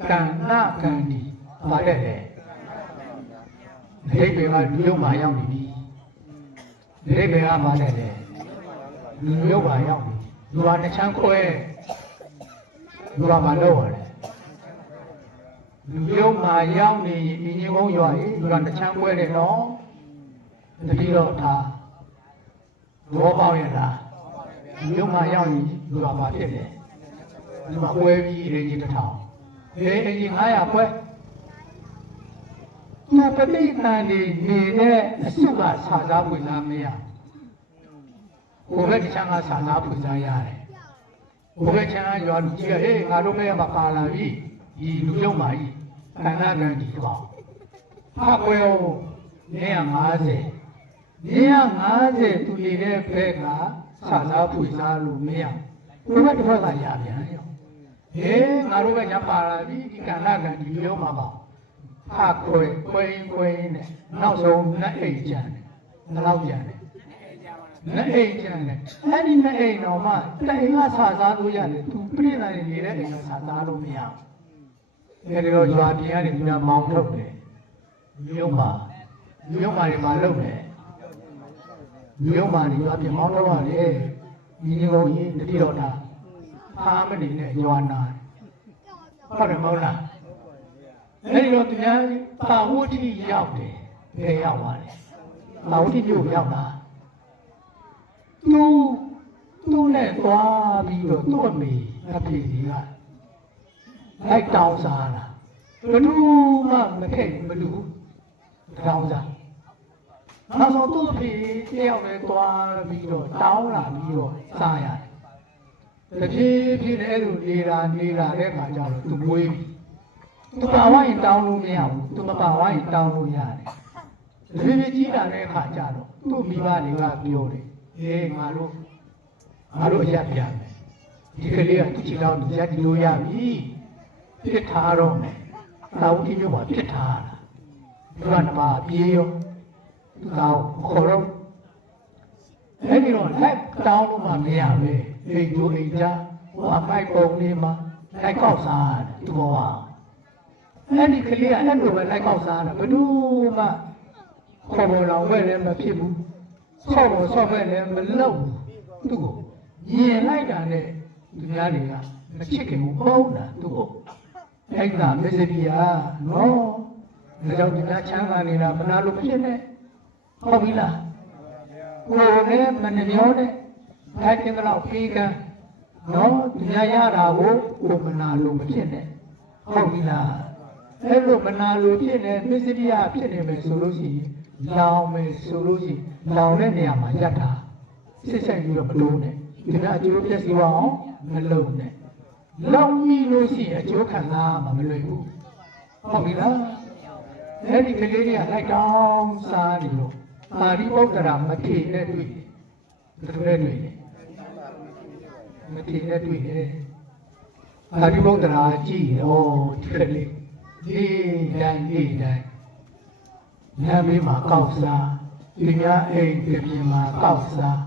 ကန္နကန္ဒီပါတဲ့လေဒိဋ္ဌိကလူရုပ်မှာရောက်နေပြီဒိဋ္ဌိကပါတဲ့လေလူရုပ်မှာရောက်နေလူဟာတစ်ချမ်းခွဲလူဟာမလို့ရတယ်လူရုပ်မှာရောက်နေရင်ဒီငင်းကုန်းရွာကြီးလူဟာတစ်ချမ်းခွဲတယ်နော်တတိတော့ထားဘောပေါက်ရလား ရုံမှာရောက်ရင်လူတော်ပါဖြစ်တယ်ဒီမှာပွဲပြီးအရင်တစ်ထောင်အရင်900ပွဲသူပဋိသန္ဓေနေတဲ့အစုကဆာစားပွေစားမရဟိုဘက်တချမ်းကဆာစားပွေစားရတယ်ဟိုဘက်ချမ်းကရွာလူကြီးကဟေးငါတို့မဲမှာပါလာပြီဒီလူရုံမှာကြီးခန္ဓာကံဒီကောင်ဖပွဲ950သူနေတဲ့ဘက်ကဆာစားပွေစားလို့မရဟိုဘက်တစ်ဖက်ကရပြန်ရောဟေးငါတို့ဘက်ကပါလာပြီဒီခန္ဓာကံဒီရုံမှာပါခွဲနဲ့နောက်ဆုံးနှအိမ်ကျန်တယ်နှလောက်ကျန်တယ်နှအိမ်ကျန်တယ်အဲ့ဒီနှအိမ်တော့မှတိုင်ကဆာစားလို့ရတယ်သူပြိနေနေတဲ့အိမ်ကဆာစားလို့မရဘူးအဲ့ဒီတော့ရွာပြင်ကနေဒီမှာမောင်းထုတ်တယ်ရုံမှာတွေမှာလုပ်တယ်ရုံမှာတွေရွာပြင်မောင်းထုတ်ရတယ်ညီကုန်းကြီးတတိတော်တာဖားမနေနဲ့ရွာနာဟုတ်တယ်မဟုတ်လားအဲ့ဒီတော့သူများပါဝဋ္ဌိရောက်တယ်ဘယ်ရောက်သွားလဲပါဝဋ္ဌိမြို့ရောက်လာသူနဲ့သွားပြီးတော့သူ့အမေအဖေကြီးကလိုက်တောင်းစားလာဘယ်သူမှမထည့်မလူတောင်းစားနောက်ဆုံးသူ့အဖေတယောက်လည်းသွားပြီးတော့တောင်းလာပြီးတော့စားရတယ်တဖြည်းဖြည်းနဲ့အဲ့လိုနေတာတဲ့ခါကျတော့သူမွေးပြီသူပါဝိုင်းတောင်းလို့မရဘူးသူမပါဝိုင်းတောင်းလို့ရတယ်ဒီလိုကြီးတာတဲ့အခါကျတော့သူ့မိဘတွေကပြောတယ်ဟေးငါတို့အရက်ပြမယ်ဒီကလေးကသူ့ချီတော့ရက်ဒီလိုရပြီပြစ်ထားတော့မယ်သာဝတိမျိုးမှာပြစ်ထားတာသူကနမပြေးရောသူကခေါ်တော့အဲ့ဒီတော့လက်တောင်းလို့မှမရပဲအိမ်တို့အိမ်ကြဟိုအမိုက်ပုံလေးမှာလိုက်ကောက်စားတယ်သူကအဲ့ဒီကလေးကအဲ့လိုပဲလိုက်ကောက်စားတာဘယ်သူမှခေါ်ပေါ်လောင်ပဲလည်းမဖြစ်ဘူးဆော့ပဲလည်းမလုပ်ဘူးသူ့ကိုမြင်လိုက်တာနဲ့သူများတွေကမချစ်ခင်ဘူးပုံးတာသူ့ကိုအဲ့ဒါမစ္စရိယာနော်ဒါကြောင့်ဒီများချမ်းသာနေတာမနာလို့ဖြစ်နေဟုတ်ပြီလားကိုယ်နဲ့မနှမျောနဲ့ထိုင်တင်တော့ပြီးကနော်ဒီများရတာကိုကိုမနာလို့မဖြစ်နဲ့ဟုတ်ပြီလားအဲ့လိုမနာလိုဖြစ်နေမစ္စရိယဖြစ်နေမယ်ဆိုလို့ရှိရင်လောင်မယ်ဆိုလို့ရှိရင်လောင်တဲ့နေရာမှာရပ်တာစစ်ဆက်ပြီးတော့မလုံးနဲ့ဒီကအကျိုးပြည့်စုံအောင်မလုံးနဲ့လောင်ပြီးလို့ရှိရင်အကျိုးခံစားမှမလွယ်ဘူးဟုတ်ပြီလားအဲ့ဒီကလေးတွေကလိုက်တောင်းစားနေလို့ပါဠိပုဒ္ဒရာမထေနဲ့တွေ့တယ်မထေနဲ့တွေ့တယ်ပါဠိပုဒ္ဒရာကြည့်ရောဒီကလေးနေ့တိုင်းညမေးမှာကောက်စားဒီများအိမ်ပြင်မှာကောက်စား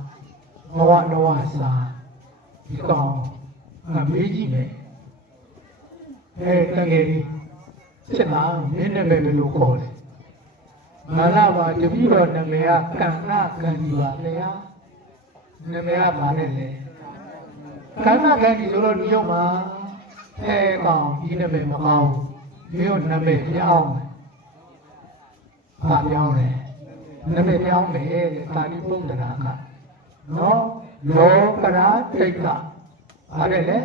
ဘဝစားဒီကောင်မေးကြည့်မယ်တကယ်ကြီးစစ်လားမင်းနာမည်ဘယ်လိုခေါ်လဲငါလာပါတပည့်တော်နာမည်ကကန္နာကန္ဒီပါလေဟာနာမည်ကဘာလဲလဲကန္နာကန္ဒီဆိုတော့ဒီရောက်မှာကောင်ဒီနာမည်မကောင်းဘူးဒီတော့နာမည်ပြောင်းတယ်ဘာပြောင်းလဲနာမည်ပြောင်းတယ်တာတိပုဒ္ဒရာကနော်လောကရာတိတ်ကဘာလဲလဲ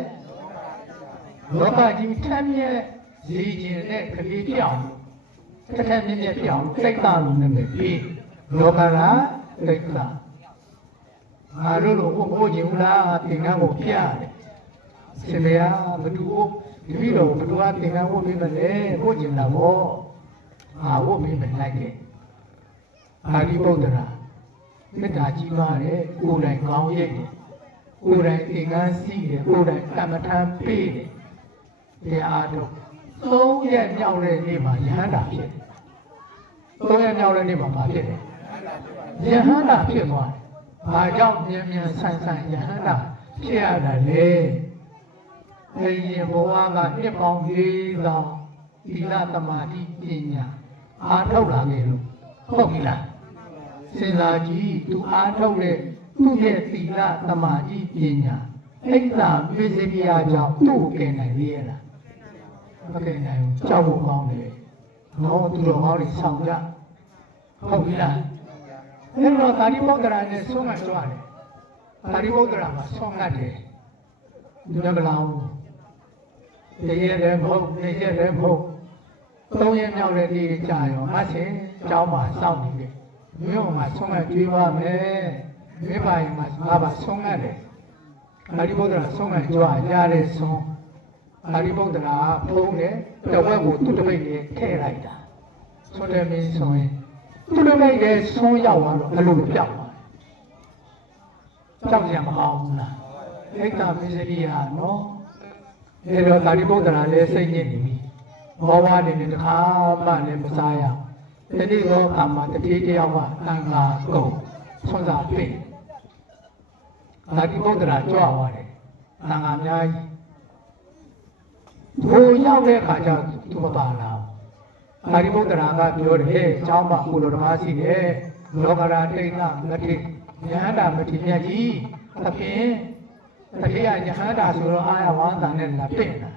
လောကကြီးထမ်းမြဲရည်ကျင်တဲ့ကလေးပြောင်းထက်မြဲပြောင်းတိတ်ကလို့နာမည်ပြီးလောကရာတိတ်ကငါတို့လိုဘိုးကြီးဦးလားသင်္ကန်းကိုပြရတယ်ရှင်မယားဘသူတပည့်တော်ဘသူကသင်္ကန်းဝတ်ပြီးမလဲဘိုးကြီးလားဗောဝတ်ပြီးမလိုက်တဲ့ပါဠိပုဒ္ဒရာမေတ္တာကြီးပါတယ်ကိုယ်တိုင်ကောင်းရိပ်တယ်ကိုယ်တိုင်သင်္ကန်းစီးတယ်ကိုယ်တိုင်ကမ္မထမ်းပေးတယ်တရားတော်3ရက်မြောက်တဲ့နေ့မှာယဟန္တာဖြစ်တယ်3ရက်မြောက်တဲ့နေ့မှာဘာဖြစ်လဲယဟန္တာဖြစ်သွားတယ်ဘာကြောင့်မြန်ဆန်ယဟန္တာဖြစ်ရတာလဲအရင်ဘဝကနှစ်ပေါင်း4000သီလသမာဓိပညာအားထုတ်လာခဲ့လို့ဟုတ်ပြီလားစဉ်းစားကြည့်သူအားထုတ်တဲ့သူ့ရဲ့သီလသမာဓိပညာအဲ့ဒါမေဇိယကြောင့်သူ့ကိုကယ်နိုင်လေရလားမကယ်နိုင်ဘူးကြောက်ဖို့ကောင်းတယ်နော်သူတော်ကောင်းတွေဆောင်ကြဟုတ်ပြီလားအဲ့တော့တာတိပုဒ္ဒရာနဲ့ဆုံးမကြွတယ်တာ ပါဠိဗုဒ္ဓရာမှာဆောင်းငတ်တယ်ဒီမလောင်တရေလည်းမဟုတ်နေရက်လည်းမဟုတ်သုံးရက်မြောက်တဲ့နေ့ကြာရောအချင်းကျောင်းမှာစောင့်နေတယ်မြို့မှာဆောင်းငတ်ကျွေးပါမယ်မိဘရင်မှာငါပါဆောင်းငတ်တယ်ပါဠိဗုဒ္ဓရာဆောင်းငတ်ကြွားရတဲ့ဆောင်းပါဠိဗုဒ္ဓရာဖုံးတယ်တဝက်ကိုသူ့တပိတ်နဲ့ထည့်လိုက်တာဆိုတဲ့မင်းဆိုရင်သူ့တပိတ်နဲ့ဆောင်းရောက်သွားတော့အလိုပြောက်သွားကြောက်ကြမအောင်ဘူးလားအိတ်တာမစ္စရိယာနော်ဒါတော့ပါဠိဗုဒ္ဓရာလည်းစိတ်ညစ်နေပြီဘောဝနေနဲ့တခါမှလည်းမစားရတတိဘောအခါမှာတတိတယောက်ကတန်ခါကုန်ဆွမ်းစာပြည့်ပါဠိဗုဒ္ဓရာကြွားသွားတယ်တန်ခါအများကြီးဘိုးရောက်တဲ့အခါကျသူမပါလာပါဠိဗုဒ္ဓရာကပြောတယ်ဟဲ့ကျောင်းမှာကုလိုဓမ္မရှိတယ်လောကရာတိဋ္ဌမတိယဟန္တာမတိမြတ်ကြီးသဖြင့်တတိယယဟန္တာဆိုတော့အာရဝန္တာနဲ့လာပြင်တာ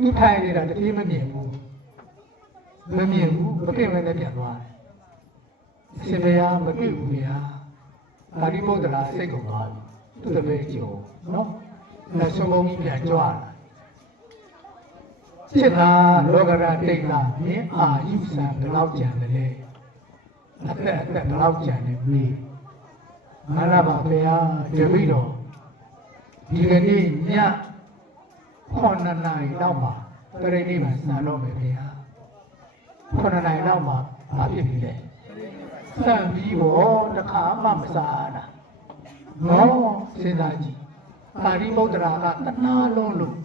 သူထိုင်နေတာတတိမမြင်ဘူးမမြင်ဘူးမပြင်မနဲ့ပြန်သွားတယ်အရှင်ဘုရားမတွေ့ဘူးဗျာပါဠိဗုဒ္ဓရာစိတ်ကုန်သွားပြီသူတပည့်ကျော်နော်လက်ဆုံးဘုံကြီးပြန်ကြွားလာစိတ်သာလောကရာတိတ်လာမြင်အာယုဆံဘယ်လောက်ကြံတယ်အသက်ဘယ်လောက်ကြံတယ်မေးမလာပါဗျာတပည့်တော်ဒီကနေ့ည9 နာရီလောက်မှာတရိပ်နေမှာစံတော့မယ်ဗျာ9 နာရီလောက်မှာဘာဖြစ်ပြီလဲစံပြီးတော့တခါမှမစားတာနော်စဉ်းစားကြည့်ပါဠိဗုဒ္ဓရာကတနာလုံးလို့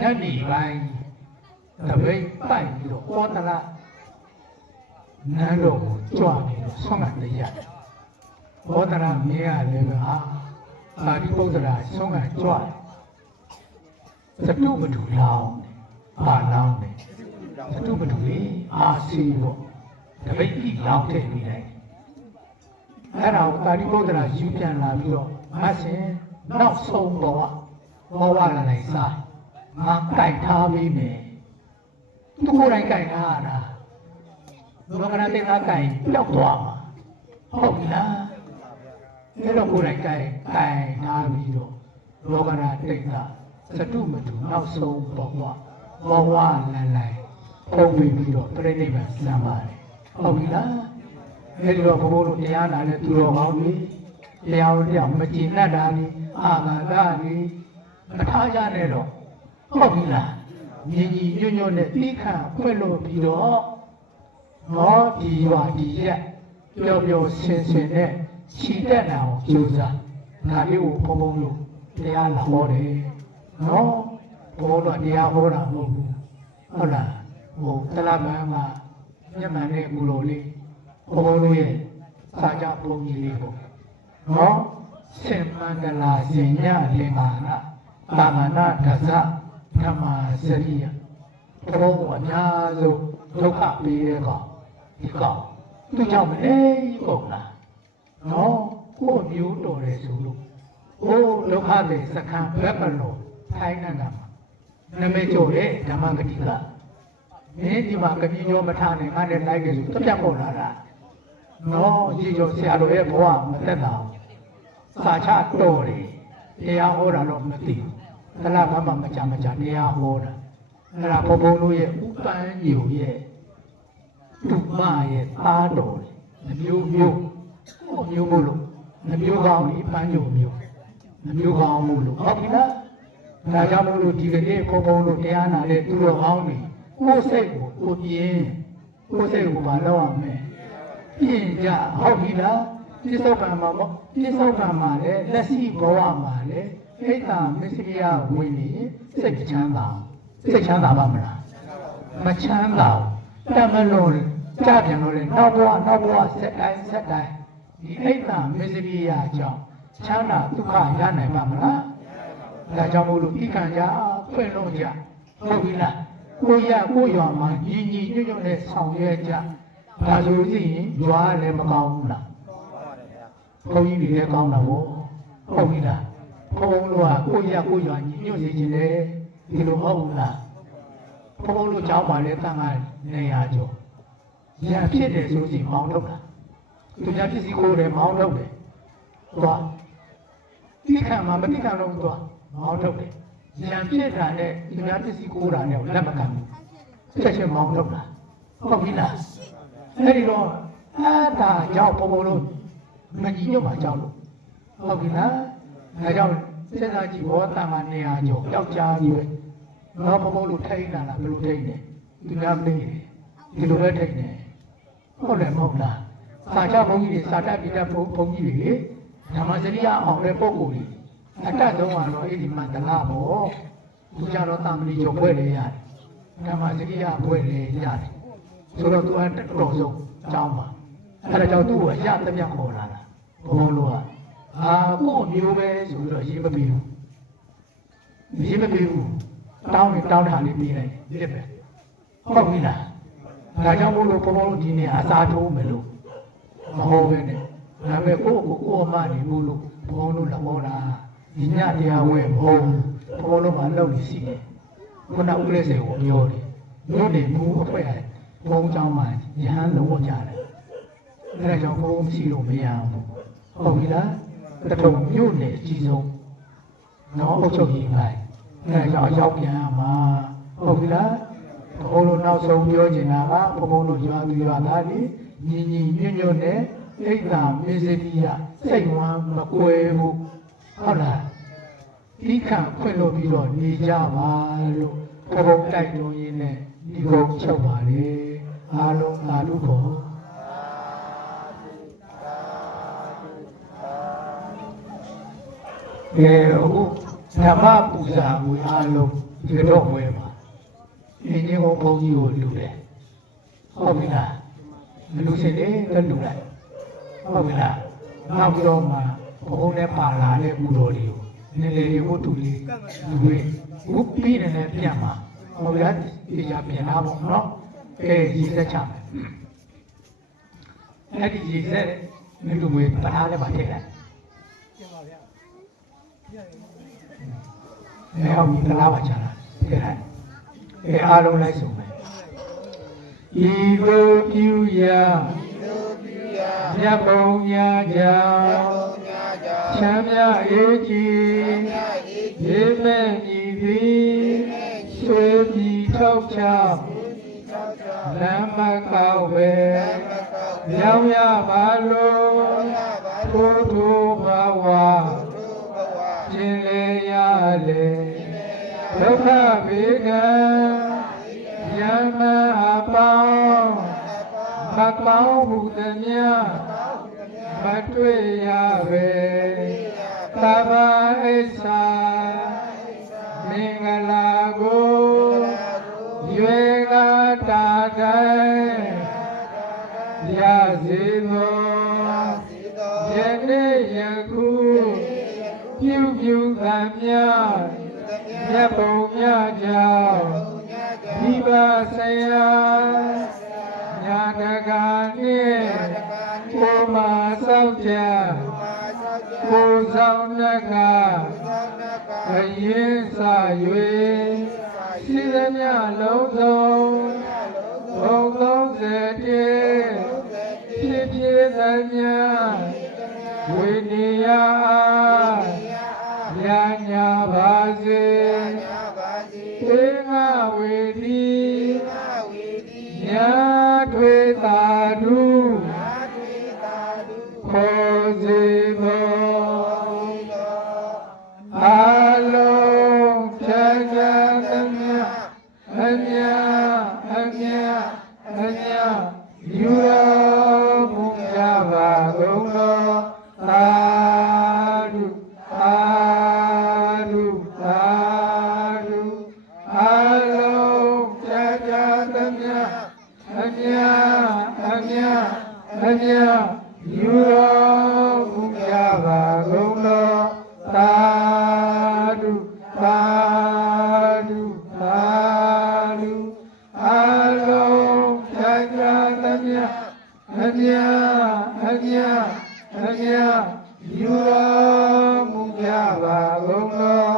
ညနေပိုင်းတပိတ်ပိုက်ပြီးတော့ဩတရနန်းတော်ကိုကြွားပြီးတော့ဆွမ်းခံရတယ်ဩတရမင်းရလည်းကပါဠိဗုဒ္ဓရာဆွမ်းခံကြွားသတုပတူလောင်းပါလောင်းတယ်သတုပတူလေးအာစီတော့တပိတ်ပြီးလောင်းထည့်ပြီးလိုက်အဲ့ဒါကိုပါဠိဗုဒ္ဓရာယူပြန်လာပြီးတော့မဆင်နောက်ဆုံးဘဝလည်းစားငါကြိုက်ထားပြီးမယ်သူကိုယ်တိုင်ကြိုက်ထားရတာလောကရာတိတ်သားကြိုက်ပျောက်သွားမှာဟုတ်ပြီလားအဲ့တော့ကိုယ်တိုင်ကြိုက်ထားပြီးတော့လောကရာတိတ်သားသတုမတူနောက်ဆုံးဘဝလည်းဖုံးပြီးတော့ပြိဋိဘံစံပါတယ်ဟုတ်ပြီလားအဲ့ဒီတော့ဘုန်းဘုန်းတို့တရားနာတဲ့သူတော်ကောင်းတွေတရားတော်တရားမကြည်နဲ့တာဒီအာဂန္ဓာဒီမထားကြနဲ့တော့ဟုတ်ပြီလားညီညီညွတ်ညွတ်နဲ့သိခံဖွင့်လို့ပြီးတော့နော်ဒီရွာဒီရက်ပျော်ပျော်ဆင်ဆင်နဲ့ခြိတက်တာကိုကြိုးစားဒါလေးကိုဘုန်းဘုန်းတို့တရားလာဟောတယ်နော်ဘုန်းဘုန်းတို့တရားဟောတာမဟုတ်ဘူးဟုတ်လားဟိုတလမန်းမှာမျက်မှန်နဲ့မူလို့လေးဘုန်းဘုန်းတို့ရဲ့စာကြဘုန်းကြီးလေးပေါ့နော်စင်မန္တလာစင်ညလင်္ကာနာသာမဏဒဇဓမ္မစရိယဘုန်းဘုန်းအများဆုံးဒုက္ခပေးတဲ့ကောင်ဒီကောင်သူကြောင့်မလဲကုန်လားနော်ကိုယ်မျိုးတော်တယ်ဆိုလို့ဟိုဒုက္ခတွေစခန်းဘက်မလို့ထိုင်းနေတာမှာနမိတ်ကျော်တဲ့ဓမ္မဂတိကမင်းဒီမှာကတိကျော်မထနိုင်ငါနဲ့လိုက်ကြဆိုတပြတ်ပေါ်လာတာနော်ကြည်ကျော်ဆရာတော်ရဲ့ဘဝမသက်တာစာချတော်တယ်တရားဟောတာတော့မသိဘူးတလားဘာမှမကြတရားဟောတာအဲ့ဒါဘုံဘုံတို့ရဲ့ဥပန်းညိုရဲ့သူမရဲ့သားတော်တယ်မျိုးမို့လို့မျိုးကောင်းဒီပန်းညိုမျိုးကောင်းမို့လို့ဟုတ်ပြီလားဒါကြောင့်မို့လို့ဒီကနေ့ဘုံဘုံတို့တရားနာတဲ့သူတော်ကောင်းတွေကိုယ်စိတ်ကိုပြင်းကိုယ်စိတ်ကိုမလုပ်ရမယ်ပြင်ကြဟုတ်ပြီလားပြစ္ဆုတ်ကံမှာပေါ့ပြစ္ဆုတ်ကံမှာလည်းလက်ရှိဘဝမှာလည်းအိတ်တာမစ္စရိယဝင်နေစိတ်ချမ်းသာပါမလားမချမ်းသာတမလို့ကြပြန်လို့လေနောက်ဘဝဆက်တိုင်းဒီအိတ်တာမစ္စရိယကြောင့်ချမ်းသာဒုက္ခရနိုင်ပါမလားဒါကြောင့်မို့လို့ဤခံကြဖွင့်လို့ကြဟုတ်ပြီလားကိုရွာမှာညီညွတ်နဲ့ဆောင်ရွက်ကြဒါဆိုရင်ရွာလည်းမကောင်းဘူးလားဘုန်းကြီးတွေလည်းကောင်းတာပေါ့ဟုတ်ပြီလားဘုန်းတို့ကကိုရွာညီညွတ်စေခြင်းလေဒီလိုမဟုတ်ဘူးလားဘုန်းတို့ကြောင်းပါလေတန်ခါနေရာကျော်ရံဖြစ်တယ်ဆိုစီမောင်းထုတ်တာသူများဖြစ်စီကိုယ်တယ်မောင်းထုတ်တယ်သွား ခံမှာမသိခံလို့သွားမောင်းထုတ်တယ်ဉာဏ်ပြည့်တာနဲ့ဒီများပစ္စည်းကိုးတာနဲ့လက်မခံဘူးချက်ချင်းမောင်းထုတ်တာဟုတ်ပြီလားအဲ့ဒီတော့အဲ့ဒါကြောင့်ဘုံဘုံလို့မကြီးညွတ်မှာကြောက်လို့ဟုတ်ပြီလားဒါကြောင့်စဉ်းစားကြည့်ဘောတန်ခါနေရာကျော်ယောက်ျားကြီးပဲတော့ဘုံဘုံလို့ထိန်းလာတာဘယ်လိုထိန်းလဲဒီများမသိဒီလိုပဲထိန်းတယ်ဟုတ်တယ်မဟုတ်လားစာချဘုန်းကြီးတွေစာတတ်ပြီးတဲ့ဘုန်းကြီးတွေလေဓမ္မစရိယအောင်တဲ့ပုဂ္ဂိုလ်တွေအတတ်ဆုံးကတော့အဲ့ဒီမန္တလာပေါ့သူကြတော့တာမဏိကျော်ဖွဲ့လေရတယ်ဓမ္မစရိယဖွဲ့လေရတယ်ဆိုတော့သူအတော်ဆုံးအကြောင်းပါအဲ့ဒါကြောင့်သူ့ကိုအရသမျှခေါ်လာတာဘုံလို့ကကို့မျိုးပဲဆိုပြီးတော့ရေးမပြီးဘူးရေးမပြီးဘူးတောင်းတာလေးပြီးလိုက်လက်ပဲဟုတ်ပြီလားဒါကြောင့်မို့လို့ဘုံလို့ဒီနေ့အစာထိုးမယ်လို့မဟုတ်ပဲနဲ့ဒါပေမဲ့ကိုအမနေဘူးလို့ဘုံလို့လည်းဟောတာဒီညတရားဝဲမဟုတ်ဘုံလို့မှလုပ်နေရှိတယ်ခုနဥပဒေစေကိုပြောတယ်မြို့နေမူအဖွဲ့ဘုံเจ้าမှာယဟန်လုံးဝကြတယ်အဲဒါကြောင့်ဘုံမရှိလို့မရဘူးဟုတ်ပြီလားတထုံမြို့နယ်အကြီးဆုံးနော်အုပ်ချုပ်ရေးပိုင်းအဲဒါကြောင့်ရောက်ပြန်မှာဟုတ်ပြီလားဘုံလို့နောက်ဆုံးပြောချင်တာကဘုံလို့ရွာသူရွာသားတွေညီညွတ်ညွတ်နဲ့အိတ်သာမေစရိယစိတ်ဝမ်းမကွယ်ဘူးဟုတ်လားဒီခံခွင့်လို့ပြီးတော့နေကြပါလို့ဘုံတိုက်တွန်းရင်းနဲ့ဒီကုန်းချုပ်ပါလေအားလုံးသာဓုခေါ်အခုဓမ္မပူဇာကိုအားလုံးဒီတော့ဝဲပါဒီနေ့ဘုန်းကြီးကိုလူတယ်ဟုတ်ပြီလားမလူစင်တယ်လည်းလူလိုက်ဟုတ်ပြီလားနောက်ပြီးတော့မှဘုံနဲ့ပါလာတဲ့ဥတော်တွေကိုနည်းလေးကိုတူလေးလူတွေဘုပြီးနေနဲ့ပြန်မှာဟုတ်ပြီလားဒီကြပြန်လာပေါ့နော်ရေစက်ချမယ်အဲ့ဒီရေစက်နဲ့လူတွေပထားလည်းပါထည့်လိုက်ဟုတ်ပြီပထားပါချတာထည့်လိုက်အားလုံးလိုက်ဆုံးမယ်ဤသို့ပြုရာမြတ်ဘုံညာကြောင့်ချမ်းမြအေးကြီးရေမဲ့ညီသည်ဆွေပြီးထောက်ချလမ်းမကောက်ပဲရောင်းရပါလို့ထိုးဘဝကျင်လေရလေဒုက္ခဘေကံယမအပေါင်းမကောင်းမှုသမျှမတွေ့ရပဲသဗ္ဗအိစ္ဆာမင်္ဂလာကိုရွေကတာတိုင်းရစေသောယနေ့ယခုပြုသမျှမြတ်ဘုံမြတ်ကြောင့်ဒီပါဆရာညာတကာနှင့်ကိုမဆောက်ကြကိုဆောင်နကအရင်စာ၍ရှိသမျှလုံးစုံဘုံ30ဖြစ်ဖြစ်သမျှဝိနည်းအားညာညာပါစေသေငါဝေတိညာထွေတာဓုခေါ်စေသောအာလုံးချမ်းသာသမျှအမြအမြအမြယူတော်မူကြပါကုန်သောသာဓုသာဓုသာဓုအာလုံးချမ်းသာသမျှအမြအမြအမြယူတော်မူကြပါကုန်သောသာဓုသာဓုသာဓုအာလုံးချမ်းသာသမျှအမြအမြအမြယူတော်မူကြပါကုန်သော